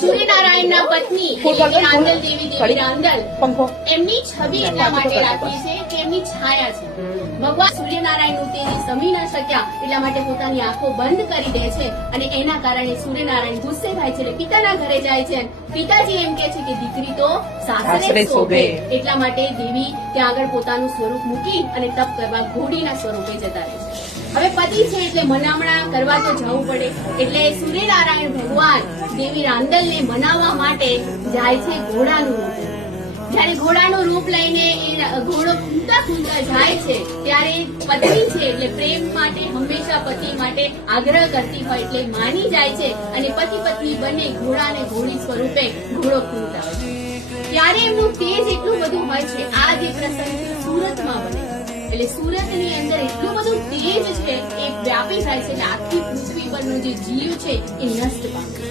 સૂર્યનારાયણના પત્ની દેવી રાંદલ દેવી રાંદલ એમની છબી એટલા માટે રાખી છે કે એમની છાયા છે. ભગવાન સૂર્યનારાયણનું તેજ સમી ન શક્યા એટલા માટે પોતાની આંખો બંધ કરી દે છે અને એના કારણે સૂર્યનારાયણ ગુસ્સે થાય છે એટલે પિતાના ઘરે જાય છે. પિતાજી એમ કે છે કે દીકરી તો સાસરે શોભે, એટલા માટે દેવી ત્યાં આગળ પોતાનું સ્વરૂપ મૂકી અને તપ કરવા ઘોડીના સ્વરૂપે જતા રહે છે. હવે પતિ છે એટલે મનામણા કરવા તો જવું પડે એટલે સૂર્યનારાયણ ભગવાન દેવી રાંદલને મનાવવા માટે જાય છે ઘોડાનું રૂપ. જયારે ઘોડાનું રૂપ લઈને એ ઘોડો ખૂંદતા ખૂંદતા જાય છે ત્યારે પત્ની છે એટલે પ્રેમ માટે હંમેશા પતિ માટે આગ્રહ કરતી હોય એટલે માની જાય છે અને પતિ પત્ની બંને ઘોડાને ઘોડી સ્વરૂપે ઘોડો ખૂંદતા હોય છે. ત્યારે એમનું તેજ એટલું બધું હોય છે. આ જે પ્રસંગ સુરતમાં બને એટલે સુરતની અંદર એટલું બધું તેજ છે એ વ્યાપી થાય છે કે આખી પૃથ્વી પરનો જે જીવ છે એ નષ્ટ પામે.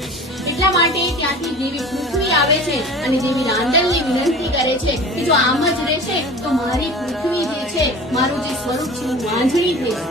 એટલા માટે ત્યાંથી દેવી પૃથ્વી આવે છે અને દેવી રાંદલની વિનંતી કરે છે કે જો આમ જ રહેશે તો મારી પૃથ્વી જે છે મારું જે સ્વરૂપ છે વાંઝળી થઈ જશે.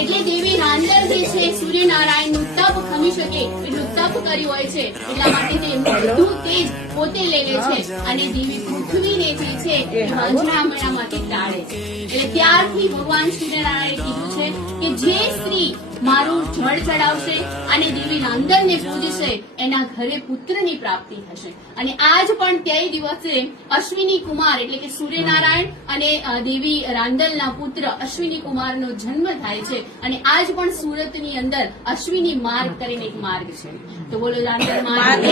એટલે દેવી રાંદલ જે છે સૂર્યનારાયણનું તપ ખમી શકે એટલું તપ કર્યું હોય છે એટલા માટે તે બધું તેજ પોતે લે છે અને દેવી પૃથ્વીને જે છે એ વાંઝણામણામાંથી ટાળે છે. એટલે ત્યારથી ભગવાન સૂર્યનારાયણે કીધું છે કે જે સ્ત્રી મારું જળ ચડાવશે અને દેવી રાંદલને પૂજશે એના ઘરે પુત્રની પ્રાપ્તિ થશે. અને આજ પણ તે દિવસે અશ્વિની કુમાર એટલે કે સૂર્યનારાયણ અને દેવી રાંદલના પુત્ર અશ્વિની કુમારનો જન્મ થાય છે અને આજ પણ સુરતની અંદર અશ્વિની માર્ગ કરીને એક માર્ગ છે. તો બોલો રાંદલ માર્ગ.